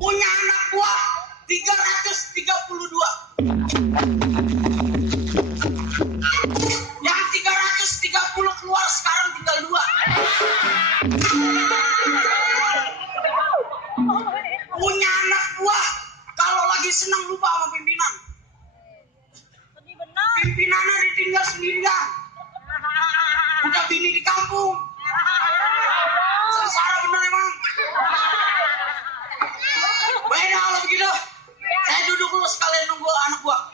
Punya anak buah 332. Yang 330 keluar, sekarang tinggal 2. Punya anak buah kalau lagi senang lupa sama pimpinan. Pimpinannya ditinggal sendirian. Udah bini di kampung. Sengsara bener emang. Beda kalau begitu. Saya duduk dulu sekalian nunggu anak buah.